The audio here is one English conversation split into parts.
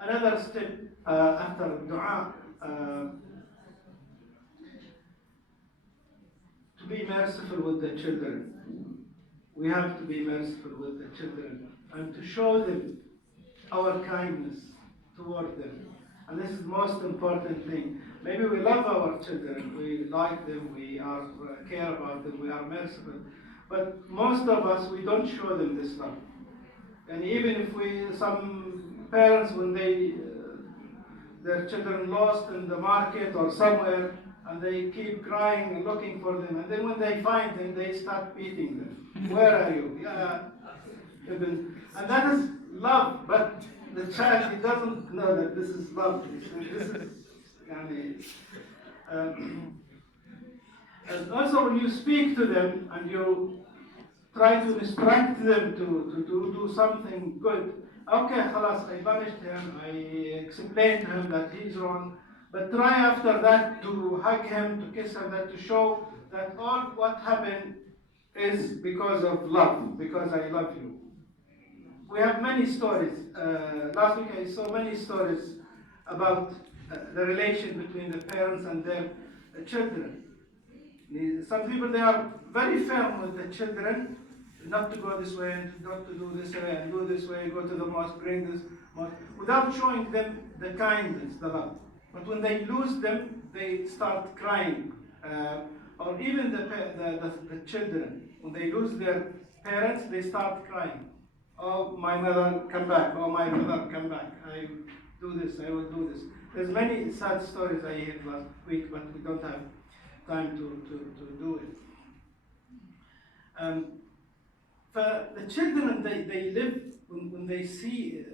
Another step after dua, to be merciful with the children. We have to be merciful with the children and to show them our kindness toward them. And this is the most important thing. Maybe we love our children, we like them, we are care about them, we are merciful. But most of us, we don't show them this love. And even if some parents, when their children lost in the market or somewhere, and they keep crying and looking for them, and then when they find them, they start beating them. Where are you? Yeah. And that is love, but the child, he doesn't know that this is love. This is, and also when you speak to them and you try to instruct them to do something good. Okay, khalas, I punished him, I explained to him that he's wrong, but try after that to hug him, to kiss him, that to show that all what happened is because of love, because I love you. We have many stories. Last week I saw many stories about the relation between the parents and their children. Some people, they are very firm with the children, not to go this way and not to do this way and do this way, go to the mosque, bring this mosque, without showing them the kindness, the love. But when they lose them, they start crying. Or even the children, when they lose their parents, they start crying. Oh, my mother, come back. Oh, my brother, come back. I do this, I will do this. There's many sad stories I heard last week, but we don't have time to do it. For the children, they live, when they see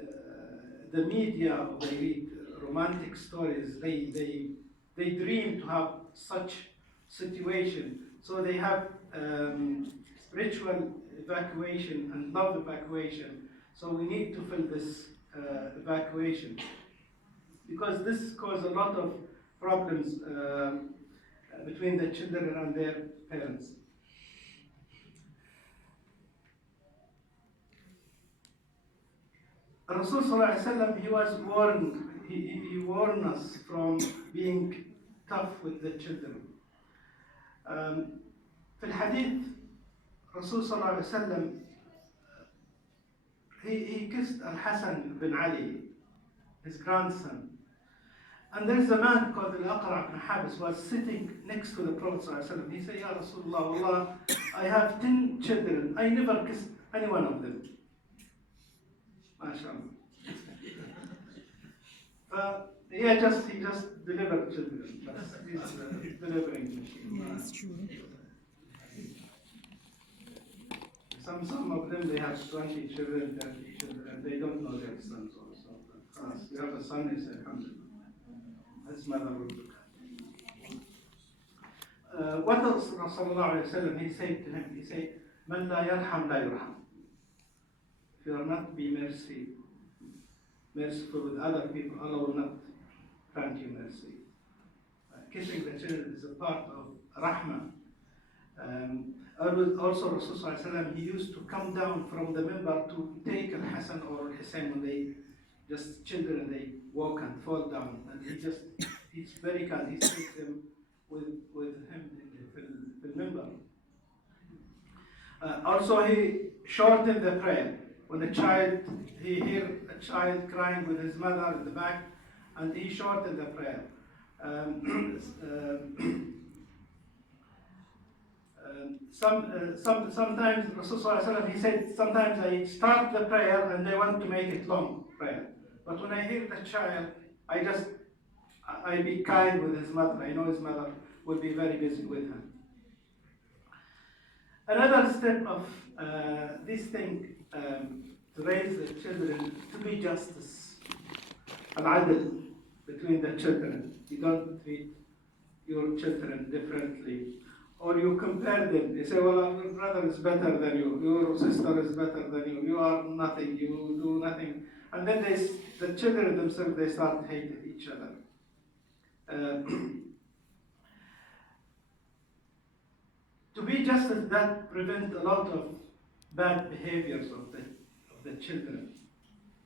the media, or they read romantic stories, they dream to have such situation. So they have spiritual evacuation and love evacuation. So we need to fill this evacuation, because this causes a lot of problems between the children and their parents. Rasul Sallallahu Alaihi Wasallam, he was warned, he warned us from being tough with the children. في الحديث Rasul Sallallahu Alaihi Wasallam, he kissed Al-Hasan bin Ali, his grandson. And there is a man called Al-Aqra' ibn Habis was sitting next to the Prophet Sallallahu Alaihi Wasallam. He said, Ya Rasulullah, Wallah, I have 10 children. I never kissed any one of them. MashaAllah. He just delivered children. He's delivering. Yeah, it's true. Some of them, they have 20 children, 30 children, they don't know their sons also. You have a son, he said, alhamdulillah. His mother will look at. What else Rasulullah Sallallahu Alaihi Wasallam, he said to him, he said, Man la yarham la yurham. If you are not be merciful with other people, Allah will not grant you mercy. Kissing the children is a part of rahmah. Also Rasulullah, he used to come down from the minbar to take Al-Hasan or Al-Hussein when they just children, they walk and fall down, and he's very kind. He takes them with him in the minbar. Also he shortened the prayer. When he hear a child crying with his mother in the back, and he shortened the prayer. Sometimes Rasulullah, he said, sometimes I start the prayer and they want to make it long prayer. But when I hear the child, I be kind with his mother. I know his mother will be very busy with him. Another step of this thing, to raise the children, to be justice, al-adl, between the children. You don't treat your children differently. Or you compare them. You say, well, your brother is better than you, your sister is better than you, you are nothing, you do nothing. And then the children themselves, they start hating each other. To be justice, that prevents a lot of bad behaviors of the children.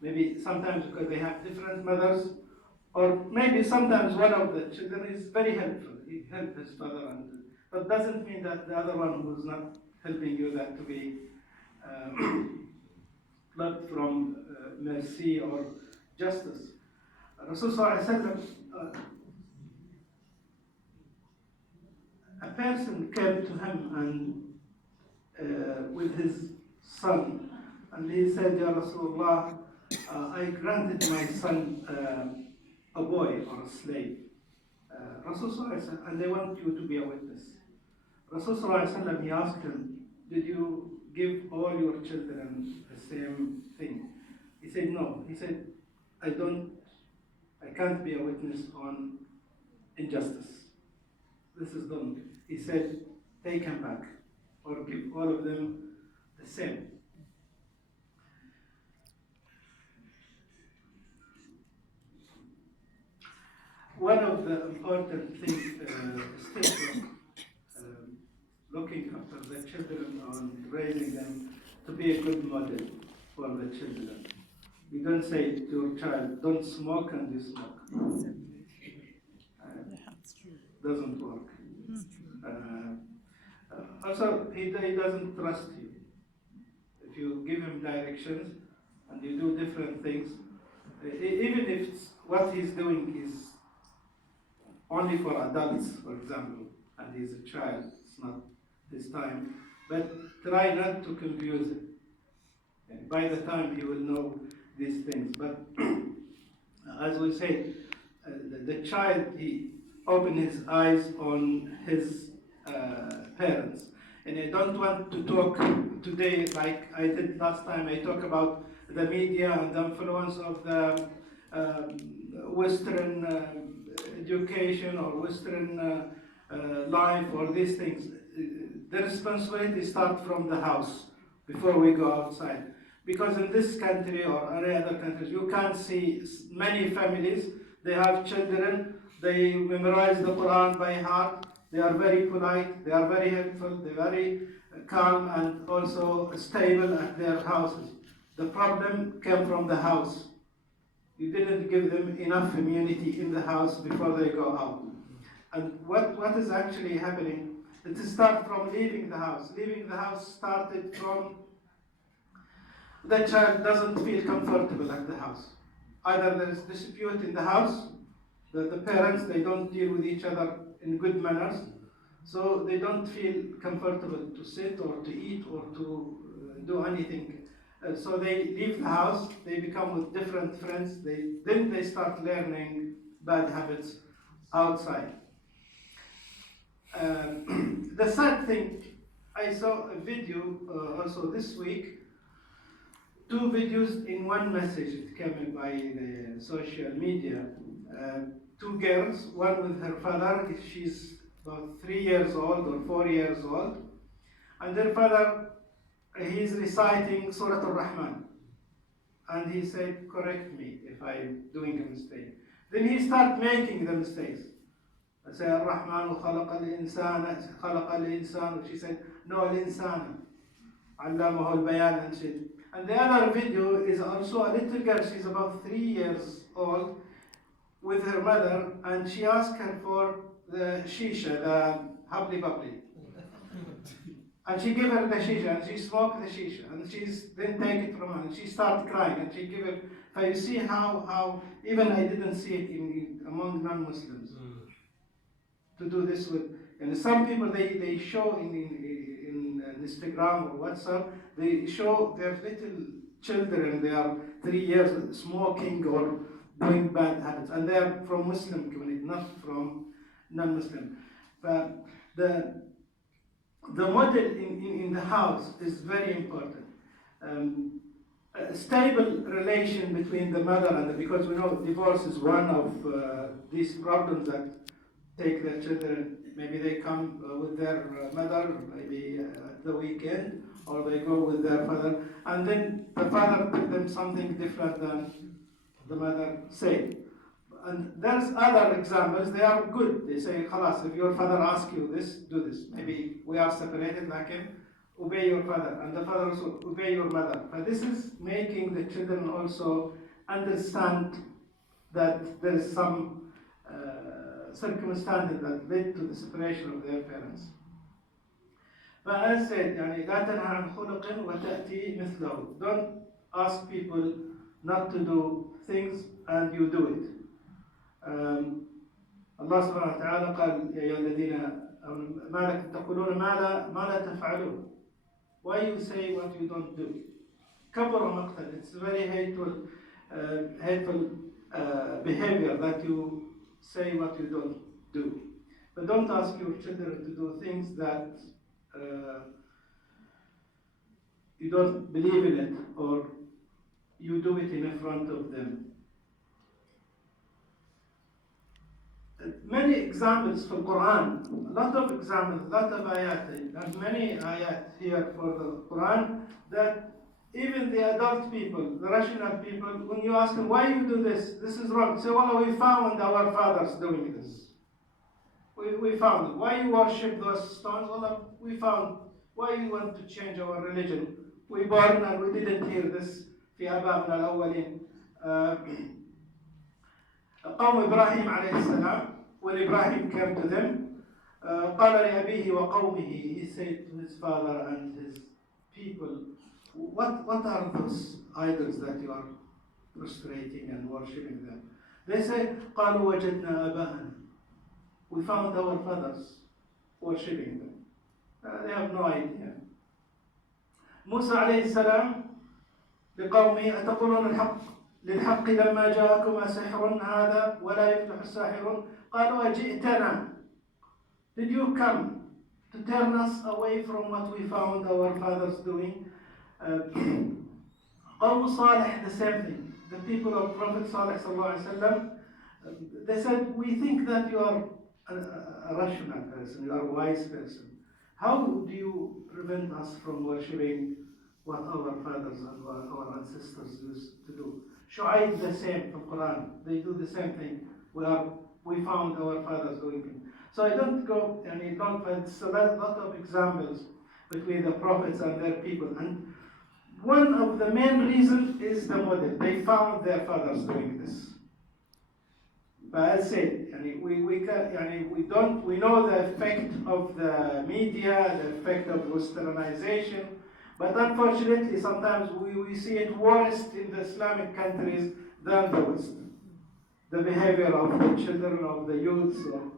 Maybe sometimes because they have different mothers, or maybe sometimes one of the children is very helpful. He helped his father, but doesn't mean that the other one who's not helping you that to be plucked from mercy or justice. Rasul Sallallahu Alaihi Wasallam, a person came to him and with his son, and he said, Ya Rasulullah, I granted my son a boy or a slave. Rasul Sallallahu Alaihi Wasallam, and they want you to be a witness. Rasul Sallallahu Alaihi Wasallam, he asked him, did you give all your children the same thing? He said, no. He said, I can't be a witness on injustice. This is done. He said, take him back, or give all of them the same. One of the important things still looking after the children and raising them to be a good model for the children. You don't say to your child, don't smoke and you smoke. Doesn't work. Also, he doesn't trust you. If you give him directions and you do different things, even if what he's doing is only for adults, for example, and he's a child, it's not his time, but try not to confuse him. And by the time he will know these things. But as we say, the child, he opened his eyes on his parents. And I don't want to talk today like I did last time. I talk about the media and the influence of the Western education or Western life or these things. The responsibility starts from the house before we go outside. Because in this country or any other countries, you can't see many families, they have children, they memorize the Quran by heart, they are very polite, they are very helpful, they are very calm and also stable at their houses. The problem came from the house. You didn't give them enough immunity in the house before they go out. And what is actually happening, it starts from leaving the house. Leaving the house started from the child doesn't feel comfortable at the house. Either there is dispute in the house, that the parents, they don't deal with each other in good manners, so they don't feel comfortable to sit or to eat or to do anything. So they leave the house, they become with different friends, then they start learning bad habits outside. The sad thing, I saw a video also this week, 2 videos in one message. It came in by the social media. 2 girls, one with her father, she's about 3 years old or 4 years old, and her father, he's reciting Surah Al-Rahman, and he said, correct me if I'm doing a mistake. Then he started making the mistakes. I say, Ar-Rahman khalaqa al-insan, she said, no, al-insan, allamahu al-bayan, and said. And the other video is also a little girl, she's about 3 years old, with her mother, and she asked her for the shisha, the habli babli. And she gave her the shisha, and she smoked the shisha, and she's then take it from her, and she started crying, and she gave her. So you see how even I didn't see it among non-Muslims to do this with. And some people they show in Instagram or WhatsApp, they show their little children, they are 3 years smoking or doing bad habits, and they are from Muslim community, not from non-Muslim. But the model in the house is very important. A stable relation between the mother and because we know divorce is one of these problems that take their children. Maybe they come with their mother, maybe at the weekend, or they go with their father, and then the father tells them something different than the mother said. And there's other examples, they are good. They say, khalas, if your father asks you this, do this. Maybe we are separated like him, obey your father, and the father also obey your mother. But this is making the children also understand that there is some circumstances that led to the separation of their parents. But as I said, يعني لا تنهى عن خلق وتأتي مثله. Don't ask people not to do things and you do it. الله سبحانه وتعالى قال يا أيها الذين ما لكم تقولون ما لا تفعلون. Why you say what you don't do? كبر مقتا. It's very hateful behavior that you say what you don't do. But don't ask your children to do things that you don't believe in it, or you do it in front of them. Many examples for Quran, a lot of examples, a lot of ayat, and many ayat here for the Quran that even the adult people, the rational people, when you ask them, why you do this is wrong. Say, well, we found our fathers doing this. We found it. Why you worship those stones? Well, we found. Why you want to change our religion? We born and we didn't hear this. في آبائنا الأولين. قوم إبراهيم عليه السلام, when Ibrahim came to them, قال لأبيه وقومه, he said to his father and his people, what are those idols that you are prostrating and worshipping them? They say, قالوا وجدنا آباءنا. We found our fathers worshipping them. They have no idea. موسى عليه السلام لقومه أتقولون الحق للحق لما جاءكم أسحر هذا ولا يفلح الساحرون قالوا أجئتنا. Did you come to turn us away from what we found our fathers doing? قوم صالح, the same thing. The people of Prophet Salih sallallahu alaihi wasallam, they said, we think that you are a rational person, you are a wise person. How do you prevent us from worshipping what our fathers and our ancestors used to do? Shu'aib, the same from Quran. They do the same thing. We found our fathers doing it. So I don't go and I don't find a lot of examples between the prophets and their people. And one of the main reasons is the model. They found their fathers doing this. But as I said, we know the effect of the media, the effect of westernization, but unfortunately sometimes we see it worse in the Islamic countries than the West. The behavior of the children, of the youths, or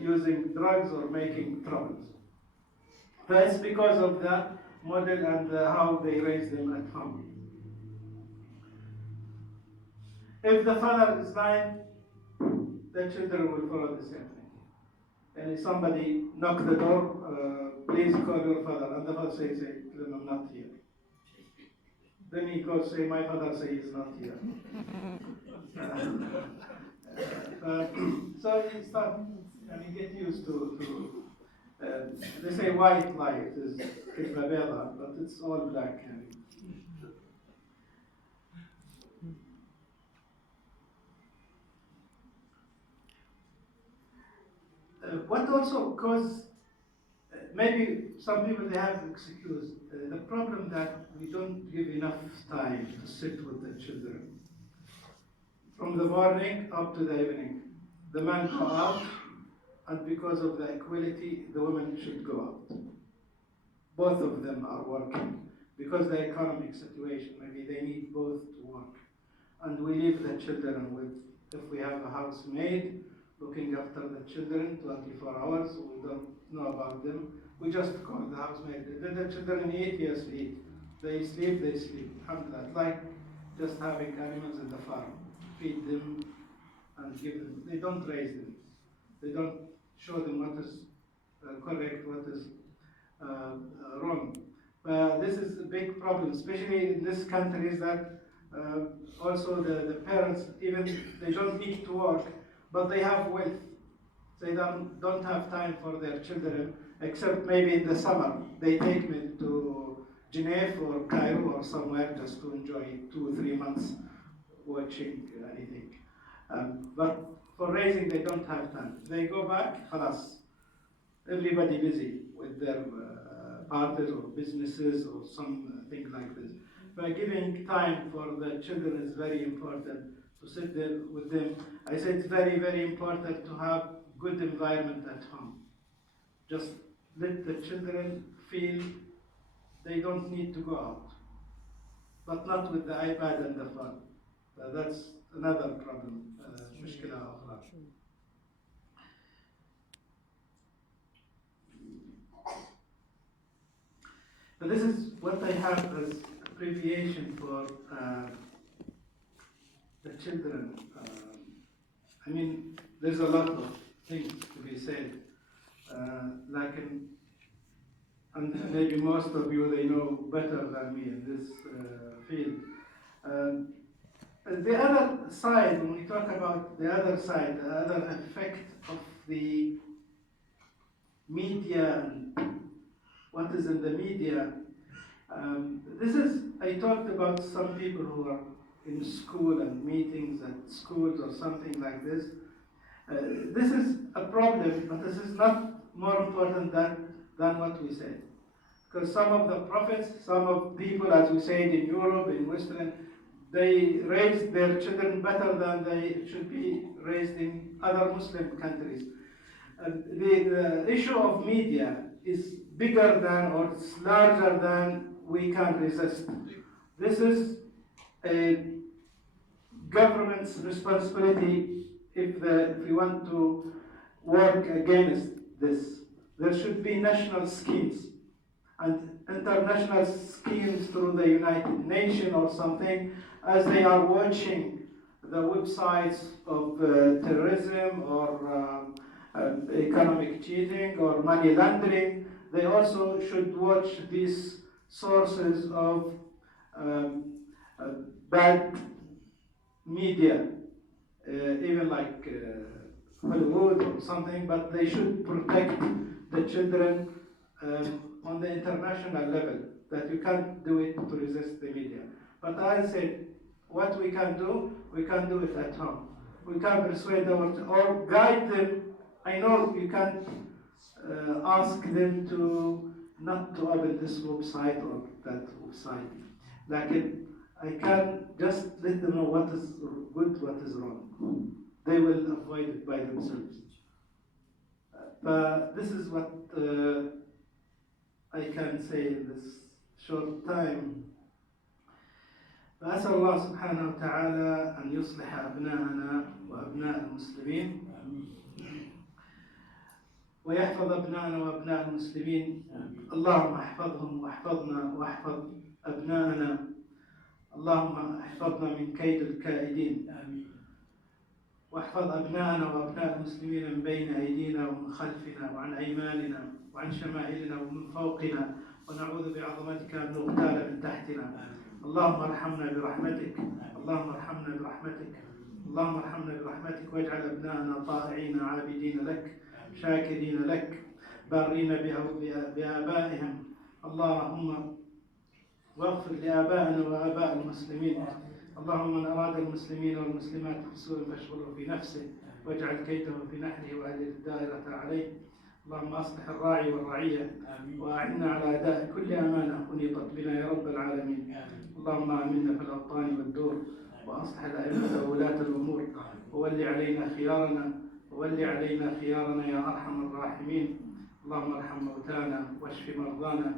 using drugs or making troubles. That's because of the model and how they raise them at home. If the father is dying, the children will follow the same thing. And if somebody knock the door, please call your father, and the father says, I'm not here. Then he goes, say, my father says he's not here. So you start, and you get used to they say white light is Isabella, but it's all black. What also causes, maybe some people they have excuse, the problem that we don't give enough time to sit with the children. From the morning up to the evening, the men go out, and because of the equality, the women should go out. Both of them are working. Because the economic situation, maybe they need both to work. And we leave the children with, if we have a housemaid, looking after the children 24 hours, we don't know about them. We just call the housemaid. The children eat, yes, eat. They sleep, they sleep. Alhamdulillah. It's like just having animals in the farm. Feed them and give them. They don't raise them. They don't show them what is correct, what is wrong. This is a big problem, especially in this country, is that also the parents, even they don't need to work, but they have wealth. They don't have time for their children, except maybe in the summer. They take me to Geneva or Cairo or somewhere just to enjoy 2 or 3 months watching anything. But for raising, they don't have time. They go back, halas. Everybody busy with their parties or businesses or something like this. By giving time for the children is very important to sit there with them. I say it's very, very important to have good environment at home. Just let the children feel they don't need to go out, but not with the iPad and the phone. That's another problem. مشكلة أخرى. But this is what I have as abbreviation for the children. I mean, there's a lot of things to be said. And maybe most of you, they know better than me in this field. The other side, when we talk about the other side, the other effect of the media and what is in the media, I talked about some people who are in school and meetings at schools or something like this. This is a problem, but this is not more important than what we said. Because some of the prophets, some of people, as we said in Europe, in Western, they raised their children better than they should be raised in other Muslim countries. The issue of media is bigger than, or it's larger than we can resist. This is a government's responsibility if we want to work against this. There should be national schemes and international schemes through the United Nations or something, as they are watching the websites of terrorism or economic cheating or money laundering. They also should watch these sources of bad media, even like Hollywood or something, but they should protect the children on the international level, that you can't do it to resist the media. But I said, what we can do it at home. We can persuade or guide them. I know you can't ask them to not to open this website or that website. Like I can just let them know what is good, what is wrong. They will avoid it by themselves. But this is what I can say in this short time. فأسأل الله سبحانه وتعالى أن يصلح أبناءنا وأبناء المسلمين ويحفظ أبناءنا وأبناء المسلمين. اللهم احفظهم واحفظنا واحفظ أبناءنا. اللهم احفظنا من كيد الكائدين. واحفظ أبناءنا وأبناء المسلمين من بين أيدينا ومن خلفنا وعن أيماننا وعن شمائلنا ومن فوقنا، ونعوذ بعظمتك أن نغتال من تحتنا. اللهم ارحمنا برحمتك، اللهم ارحمنا برحمتك، اللهم ارحمنا برحمتك، واجعل أبناءنا طائعين عابدين لك شاكرين لك بارين بآبائهم. اللهم واغفر لآبائنا وآباء المسلمين. اللهم من أراد المسلمين والمسلمات بسوء فاشغله في نفسه واجعل كيده في نحره وأهل الدائرة عليه. اللهم أصلح الراعي والرعية وأعنا على أداء كل أمانة أنيطت بنا يا رب العالمين. اللهم آمنا في الأوطان والدور وأصلح الأئمة وولاة الأمور وول علينا خيارنا يا أرحم الراحمين. اللهم ارحم موتانا واشف مرضانا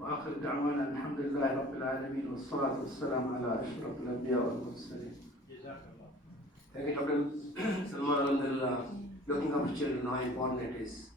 وآخر دعوانا الحمد لله رب العالمين والصلاة والسلام على أشرف الأنبياء والمرسلين. Thank you, Dr. Salman. Alhamdulillah, looking after children, how important it is.